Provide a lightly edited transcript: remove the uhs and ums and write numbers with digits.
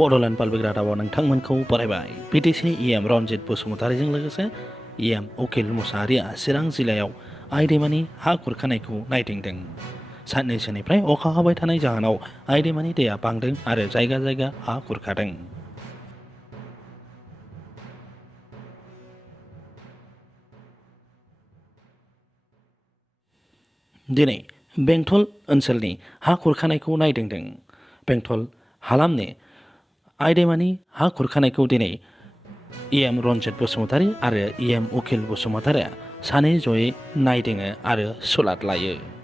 Bodoland public रादाबाव नोंथांमोनखौ बरायबाय। BTC EM रन्जित बसुमतारीजों लोगोसे EM उखिल मुसाहारिया चिरां जिल्लायाव आइ दैमानि हा खुरखानायखौ नायदिंदों। साननैसोनिफ्राय अखा हाबाय थानाय जाहोनाव आइ दैमानि दैया बांदों आरो जायगा जायगा हा खुरखादों। दिनै बेंटल ओनसोलनि हा खुरखानायखौ नायदिंदों। बेंटल हालामनि आइ दैमानि हा खुरखानायखौ दिनै EM रन्जित बसुमतारी आरो EM उखिल मुसाहारिया सानै जयै नायदिङो आरो सुलाद लायो।